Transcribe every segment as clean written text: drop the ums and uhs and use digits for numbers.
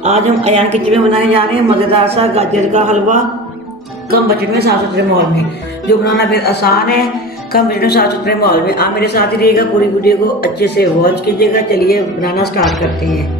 आज हम अयान किचन में बनाने जा रहे हैं मज़ेदार सा गाजर का हलवा कम बजट में साफ सुथरे माहौल में, जो बनाना फिर आसान है कम बजट में साफ सुथरे माहौल में। आप मेरे साथ ही रहिएगा, पूरी वीडियो को अच्छे से वॉच कीजिएगा। चलिए बनाना स्टार्ट करते हैं।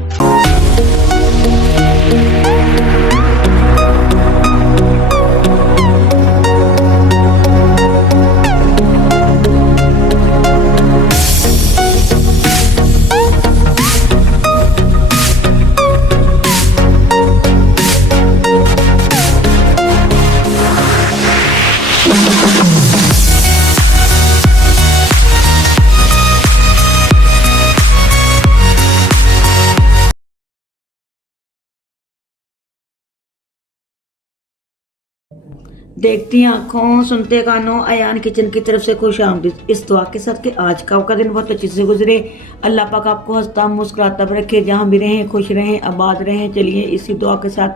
देखती आंखों सुनते कानों, अयान किचन की तरफ से खुश आमदीद। इस दुआ के साथ कि आज का आपका दिन बहुत अच्छे से गुजरे। अल्लाह पाक आपको हंसता मुस्कुराता भी रखे, जहाँ भी रहें खुश रहें आबाद रहें। चलिए इसी दुआ के साथ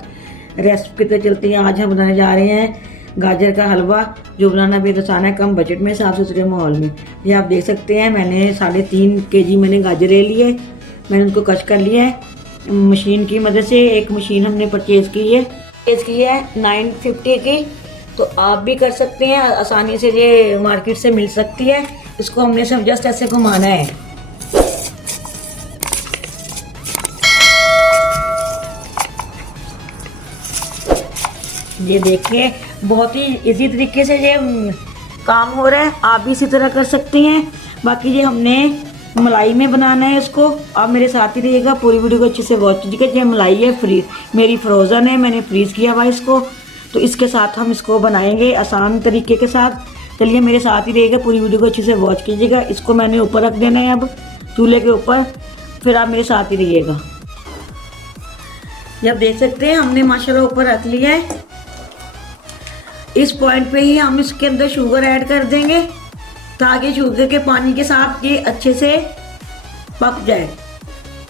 रेसिपी की तरफ चलती हैं। आज हम बनाने जा रहे हैं गाजर का हलवा, जो बनाना भी आसान है कम बजट में साफ सुथरे माहौल में। ये आप देख सकते हैं, मैंने 3.5 kg मैंने गाजर ले लिए। मैंने उनको कश कर लिया है मशीन की मदद से। एक मशीन हमने परचेज की है 950 की, तो आप भी कर सकते हैं आसानी से, ये मार्केट से मिल सकती है। इसको हमने सब जस्ट ऐसे घुमाना है। ये देखिए बहुत ही इजी तरीके से ये काम हो रहा है, आप भी इसी तरह कर सकते हैं। बाकी ये हमने मलाई में बनाना है इसको। आप मेरे साथ ही रहिएगा, पूरी वीडियो को अच्छे से वॉच कीजिएगा। ये मलाई है मेरी फ्रोज़न है, मैंने फ्रीज़ किया हुआ इसको, तो इसके साथ हम इसको बनाएंगे आसान तरीके के साथ। चलिए मेरे साथ ही रहिएगा, पूरी वीडियो को अच्छे से वॉच कीजिएगा। इसको मैंने ऊपर रख देना है अब चूल्हे के ऊपर, फिर आप मेरे साथ ही रहिएगा। जब देख सकते हैं हमने माशाल्लाह ऊपर रख लिया है। इस पॉइंट पे ही हम इसके अंदर शुगर ऐड कर देंगे, ताकि शुगर के पानी के साथ ये अच्छे से पक जाए।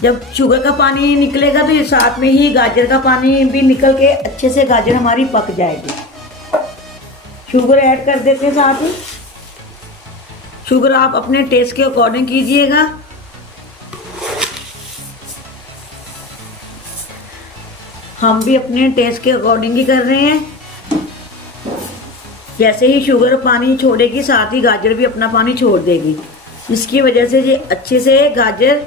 जब शुगर का पानी निकलेगा तो ये साथ में ही गाजर का पानी भी निकल के अच्छे से गाजर हमारी पक जाएगी। शुगर ऐड कर देते हैं साथ ही। शुगर आप अपने टेस्ट के अकॉर्डिंग कीजिएगा। हम भी अपने टेस्ट के अकॉर्डिंग ही कर रहे हैं। जैसे ही शुगर पानी छोड़ेगी, साथ ही गाजर भी अपना पानी छोड़ देगी। इसकी वजह से ये अच्छे से गाजर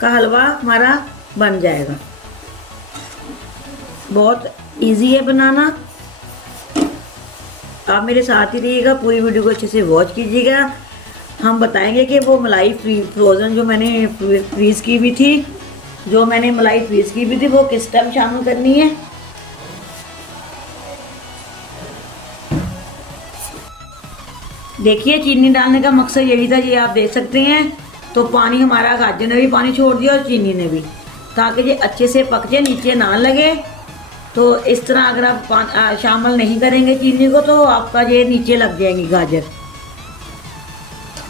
का हलवा हमारा बन जाएगा। बहुत इजी है बनाना, आप मेरे साथ ही रहिएगा, पूरी वीडियो को अच्छे से वॉच कीजिएगा। हम बताएंगे कि वो मलाई फ्रोज़न जो मैंने फ्रीज़ की भी थी, वो किस टाइम शामिल करनी है। देखिए चीनी डालने का मकसद यही था, ये आप देख सकते हैं। तो पानी हमारा गाजर ने भी पानी छोड़ दिया और चीनी ने भी, ताकि ये अच्छे से पक जाए, नीचे ना लगे। तो इस तरह अगर आप शामिल नहीं करेंगे चीनी को, तो आपका ये नीचे लग जाएंगी गाजर,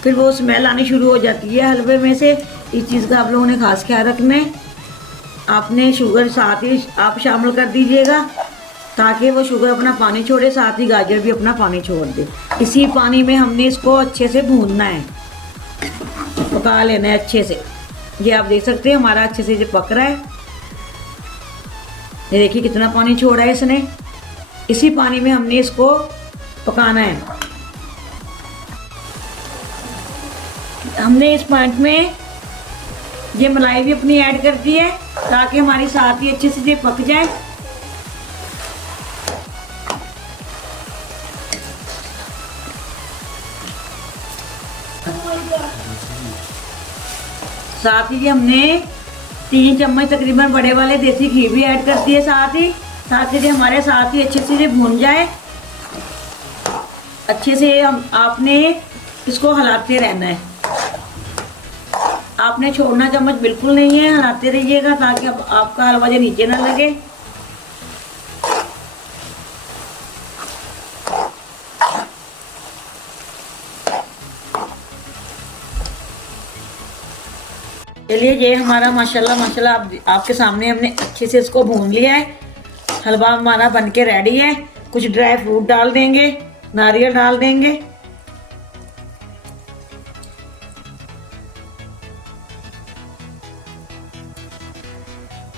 फिर वो स्मेल आनी शुरू हो जाती है हलवे में से। इस चीज़ का आप लोगों ने खास ख्याल रखना है। आपने शुगर साथ ही आप शामिल कर दीजिएगा, ताकि वो शुगर अपना पानी छोड़े, साथ ही गाजर भी अपना पानी छोड़ दे। इसी पानी में हमने इसको अच्छे से भूनना है, पका लेना है अच्छे से। ये आप देख सकते हैं हमारा अच्छे से ये पक रहा है। ये देखिए कितना पानी छोड़ा है इसने। इसी पानी में हमने इसको पकाना है। हमने इस पॉइंट में ये मलाई भी अपनी ऐड कर दी है, ताकि हमारी साथ ही अच्छे से ये पक जाए। साथ ही हमने 3 चम्मच तकरीबन बड़े वाले देसी घी भी ऐड कर दिए साथ ही हमारे साथ ही अच्छे से भून जाए। अच्छे से आपने इसको हिलाते रहना है, आपने छोड़ना चम्मच बिल्कुल नहीं है, हिलाते रहिएगा ताकि आपका हलवा जो नीचे ना लगे। चलिए ये हमारा माशाल्लाह आपके सामने हमने अच्छे से इसको भून लिया है। हलवा हमारा बनके रेडी है। कुछ ड्राई फ्रूट डाल देंगे, नारियल डाल देंगे।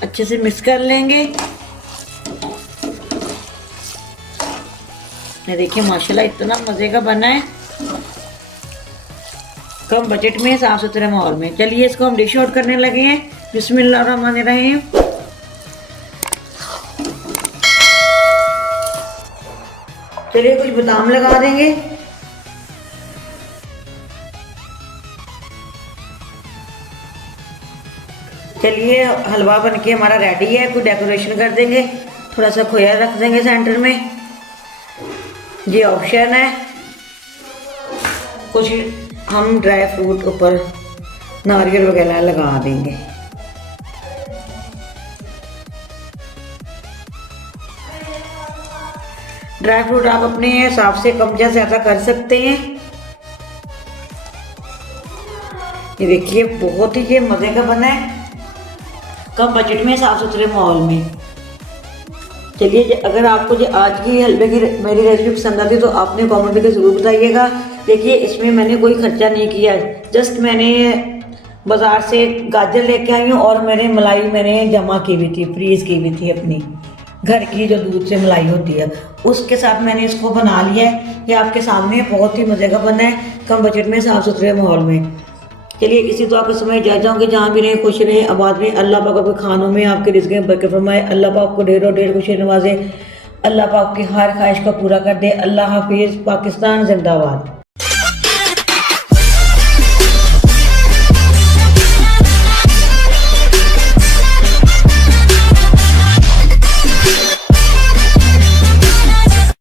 अच्छे से मिक्स कर लेंगे। ये देखिए माशाल्लाह इतना मज़े का बना है, कम बजट में साफ सुथरे माहौल में। चलिए इसको हम डिश आउट करने लगे हैं। बिस्मिल्लाहिर्रहमानिर्रहीम। चलिए कुछ बादाम लगा देंगे। चलिए हलवा बनके हमारा रेडी है। कुछ डेकोरेशन कर देंगे, थोड़ा सा खोया रख देंगे सेंटर में, ये ऑप्शन है। कुछ हम ड्राई फ्रूट ऊपर नारियल वगैरह लगा देंगे। ड्राई फ्रूट आप अपने हिसाब से कम या ज़्यादा कर सकते हैं। ये देखिए बहुत ही ये मज़े का बना है, कम बजट में साफ सुथरे माहौल में। चलिए अगर आपको जो आज की हलवे की मेरी रेसिपी पसंद आती तो आपने कमेंट करके ज़रूर बताइएगा। देखिए इसमें मैंने कोई खर्चा नहीं किया है, जस्ट मैंने बाज़ार से गाजर लेके आई हूँ और मलाई मैंने जमा की हुई थी, फ्रीज़ की हुई थी अपनी घर की जो दूध से मलाई होती है, उसके साथ मैंने इसको बना लिया है। ये आपके सामने बहुत ही मज़े का बना है, कम बजट में साफ सुथरे माहौल में। चलिए इसी दुआ के समय जा जाऊँगी, जहाँ भी रहें खुश रहें, आबाद रहें। अल्लाह पाक आपके खानों में आपके रिज़्क़ में बरकत फरमाए। अल्लाह पाक आपको ढेरों ढेर खुशी नवाजे। अल्लाह पाक की हर ख्वाहिश को पूरा कर दे। अल्लाह हाफिज़। पाकिस्तान जिंदाबाद।